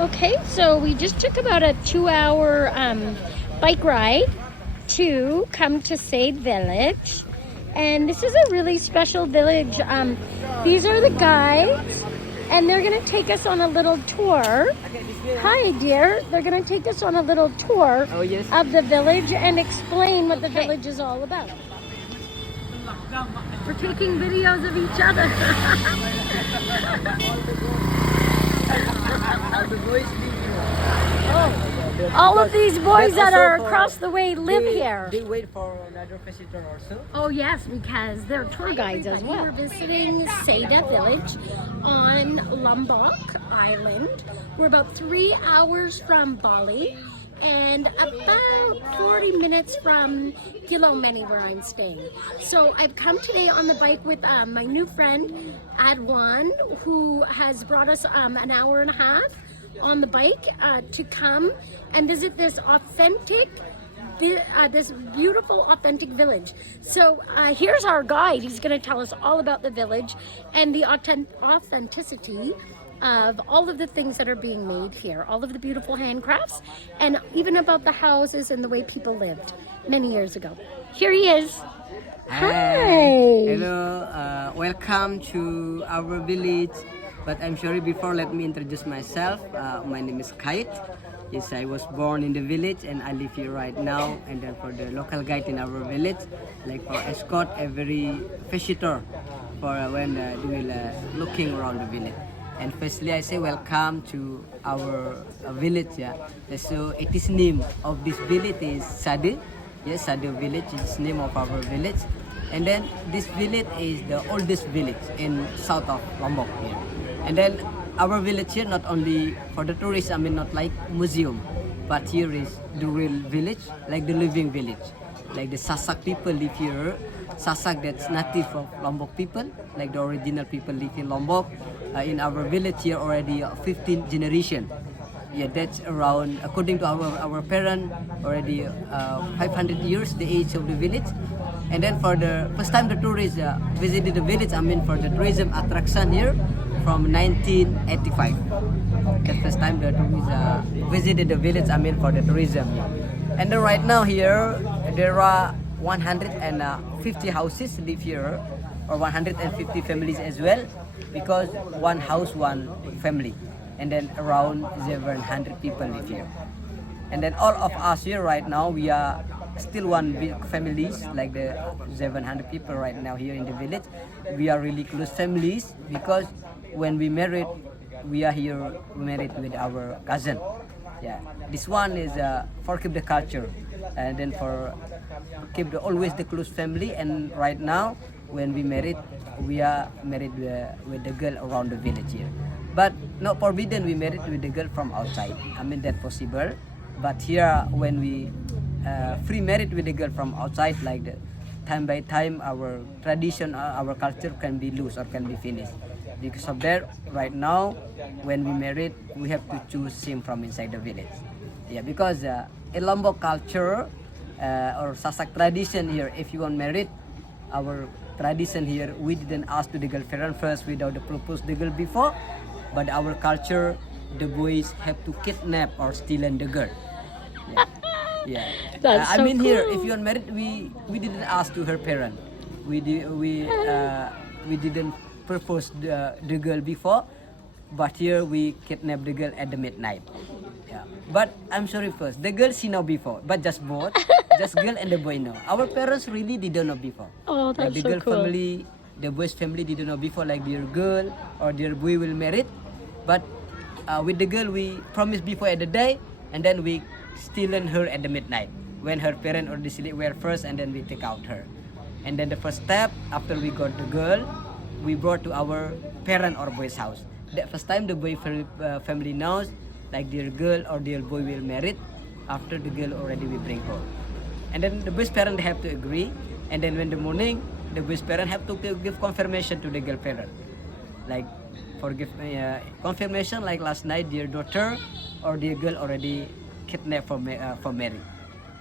Okay, so we just took about a 2 hour bike ride to come to Sade Village. And this is a really special village. These are the guides, and they're going to take us on a little tour. Hi, dear. They're going to take us on a little tour of the village and explain what the village is all about. We're taking videos of each other. All of these boys that are across the way live here. They wait for another visitor also. Oh yes, because they're tour guides as well. We're visiting Sade Village on Lombok Island. We're about 3 hours from Bali and about 40 minutes from Gili Meno, where I'm staying. So I've come today on the bike with my new friend Adwan, who has brought us an hour and a half on the bike to come and visit this this beautiful authentic village. So here's our guide. He's going to tell us all about the village and the authenticity of all of the things that are being made here, all of the beautiful handcrafts, and even about the houses and the way people lived many years ago. Here he is. Hi. Hello. Welcome to our village. But I'm sorry, before let me introduce myself. My name is Kait. Yes, I was born in the village and I live here right now. And then for the local guide in our village, like for escort every visitor for when they will looking around the village. And firstly, I say welcome to our village. Yeah. So it is name of this village is Sade. Yes, Sade village is the name of our village. And then this village is the oldest village in south of Lombok here. And then our village here not only for the tourists, I mean not like museum, but here is the real village, like the living village. Like the Sasak people live here. Sasak that's native of Lombok people, like the original people live in Lombok. In our village here already 15th generation. Yeah, that's around, according to our parent, already 500 years the age of the village. And then for the first time the tourists visited the village, I mean for the tourism attraction here, from 1985. The first time the tourists visited the village, I mean for the tourism. And then right now here, there are 150 houses live here, or 150 families as well, because one house, one family. And then around 700 people live here. And then all of us here right now, we are still one big families, like the 700 people right now here in the village. We are really close families because when we married, we are here married with our cousin. Yeah, this one is for keep the culture, and then for keep always the close family. And right now, when we married, we are married with the girl around the village here. But not forbidden we married with the girl from outside. I mean that possible. But here when we free married with the girl from outside, like the time by time our tradition, our culture can be loose or can be finished. Because of that, right now, when we married, we have to choose him from inside the village. Yeah, because in Lombok culture or Sasak tradition here, if you want married, our tradition here, we didn't ask to the girlfriend first without the propose the girl before, but our culture, the boys have to kidnap or steal the girl. Yeah. Yeah. That's so I mean cool. here, if you are married, we didn't ask to her parent. We didn't propose the girl before, but here we kidnap the girl at the midnight. Yeah. But I'm sorry first, the girl she know before, but just both, just girl and the boy know. Our parents really didn't know before. Oh, that's the so girl cool. family, the boy's family didn't know before, like their girl or their boy will marry. But with the girl we promised before at the day, and then we stealing her at the midnight when her parent already sleep were first, and then we take out her. And then the first step after we got the girl, we brought to our parent or boy's house. The first time the boy family knows, like their girl or their boy will marry. After the girl already we bring home. And then the boy's parent have to agree. And then when the morning, the boy's parent have to give confirmation to the girl parent. Like for give confirmation, like last night their daughter or their girl already kidnapped for marriage.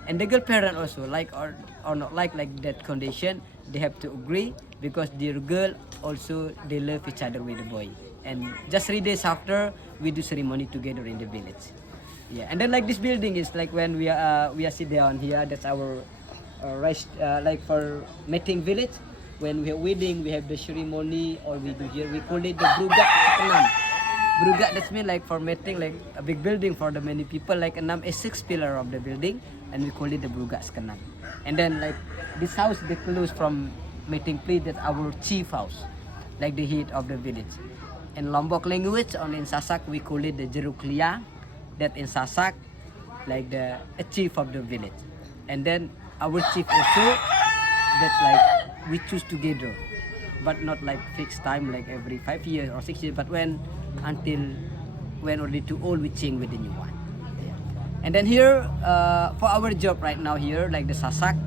And the girl parent also like or not like that condition, they have to agree because their girl also they love each other with the boy. And just 3 days after we do ceremony together in the village. Yeah, and then like this building is like when we are sit down here. That's our rice like for mating village. When we have wedding, we have the ceremony, or we do here. We call it the bruga enam. Bruga, that's mean like for mating, like a big building for the many people. Like enam is 6 pillar of the building, and we call it the bruga enam. And then like this house they close from mating place. That's our chief house, like the head of the village. In Lombok language, only in Sasak we call it the jeruklia. That in Sasak, like the chief of the village. And then our chief also, that's like we choose together, but not like fixed time like every 5 years or 6 years. But when already too old, we change with the new one. Yeah. And then here for our job right now here, like the Sasak,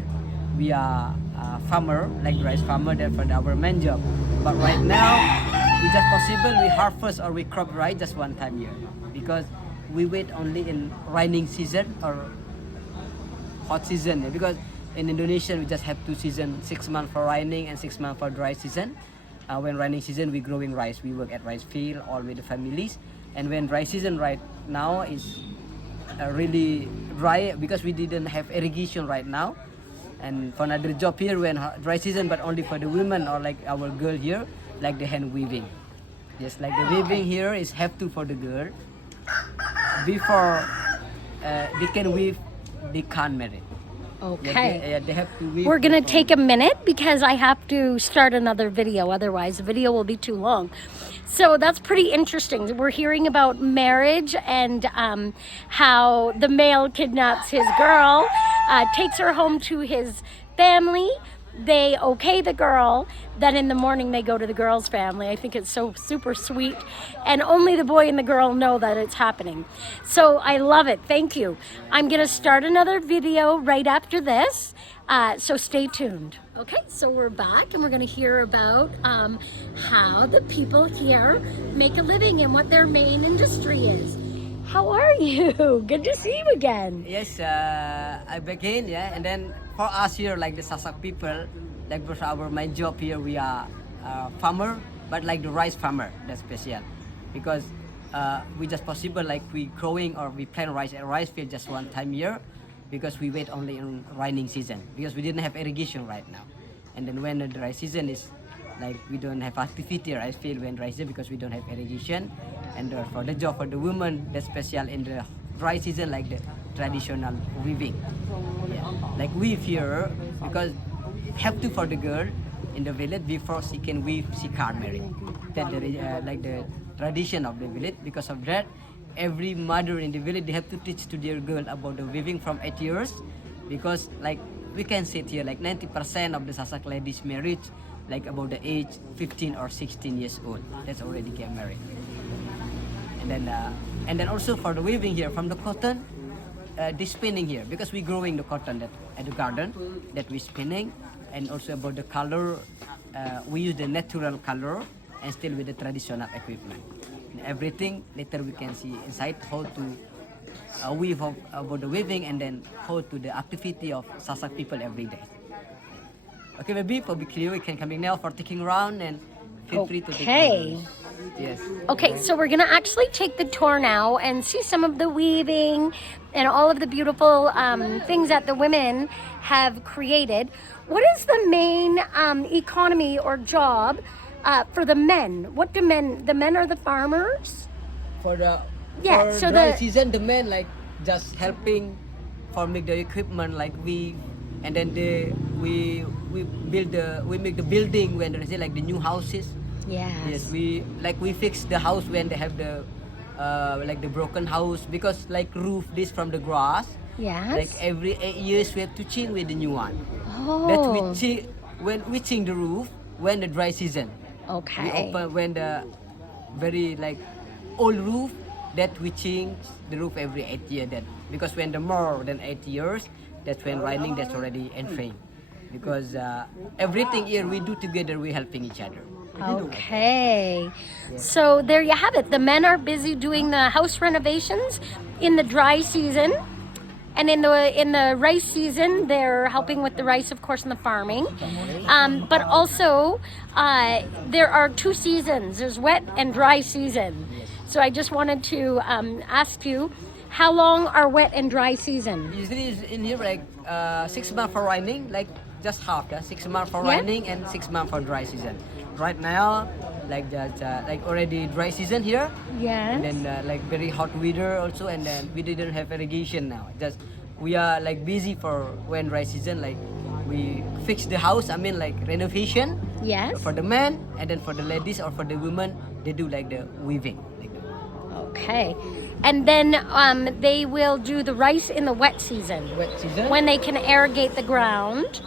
we are farmer, like rice farmer. That's for our main job. But right now, we just possible we harvest or we crop rice just one time year, because we wait only in raining season or hot season, because in Indonesia we just have 2 seasons, 6 months for raining and 6 months for dry season. When raining season we growing rice, we work at rice field all with the families. And when dry season right now is really dry, because we didn't have irrigation right now. And for another job here when dry season, but only for the women or like our girl here, like the hand weaving. Yes, like the weaving here is have to for the girl. Before they can weave, they can't marry. Okay. They have to weave. We're gonna take a minute because I have to start another video. Otherwise, the video will be too long. So that's pretty interesting. We're hearing about marriage and how the male kidnaps his girl, takes her home to his family. They okay the girl, then in the morning they go to the girl's family. I think it's so super sweet, and only the boy and the girl know that it's happening. So I love it. Thank you. I'm gonna start another video right after this, so stay tuned. Okay, so we're back and we're gonna hear about how the people here make a living and what their main industry is. How are you? Good to see you again. Yes, I begin, yeah. And then for us here, like the Sasak people, like for our main job here, we are farmer, but like the rice farmer, that's special. Because we just possible like we growing or we plant rice at rice field just one time year, because we wait only in raining season, because we didn't have irrigation right now. And then when the dry season is, like we don't have activity rice field when dry season, because we don't have irrigation. And for the job for the women, that's special in the dry season, like the traditional weaving. Yeah. Like weave here, because have to for the girl in the village, before she can weave, she can't marry. That like the tradition of the village. Because of that, every mother in the village, they have to teach to their girl about the weaving from 8 years. Because like we can sit here, like 90% of the Sasak ladies married, like about the age 15 or 16 years old. That's already get married. And then also for the weaving here from the cotton, the spinning here, because we growing the cotton that at the garden that we spinning. And also about the color, we use the natural color and still with the traditional equipment. And everything later we can see inside how to weave about the weaving, and then how to the activity of Sasak people every day. Okay, maybe for be clear, we can come in now for taking round, and feel free to take photos. Yes. Okay, so we're gonna actually take the tour now and see some of the weaving and all of the beautiful things that the women have created. What is the main economy or job for the men? What do the men are the farmers? For the so dry the season, the men like just helping for make the equipment like weave, and then we make the building when there is like the new houses. Yes, we fix the house when they have the like the broken house, because like roof this from the grass. Yes. Like every 8 years we have to change with the new one. Oh. That when we change the roof when the dry season. Okay. We open when the very like old roof, that we change the roof every 8 years. That because when the more than 8 years, that's when raining, that's already entering. Because everything here we do together, we helping each other. Okay. So there you have it. The men are busy doing the house renovations in the dry season. And in the rice season, they're helping with the rice, of course, in the farming. But also, there are 2 seasons. There's wet and dry season. So I just wanted to ask you, how long are wet and dry season? Usually it's in here like 6 months for raining, like just half, yeah? 6 months for Yeah. raining and 6 months for dry season. Right now, like just like already dry season here, Yes. and then like very hot weather also, and then we didn't have irrigation now. Just we are like busy for when dry season, like we fix the house. I mean like renovation Yes. for the men, and then for the ladies or for the women, they do like the weaving. Like that. Okay. And then they will do the rice in the wet season Wet season. when they can irrigate the ground.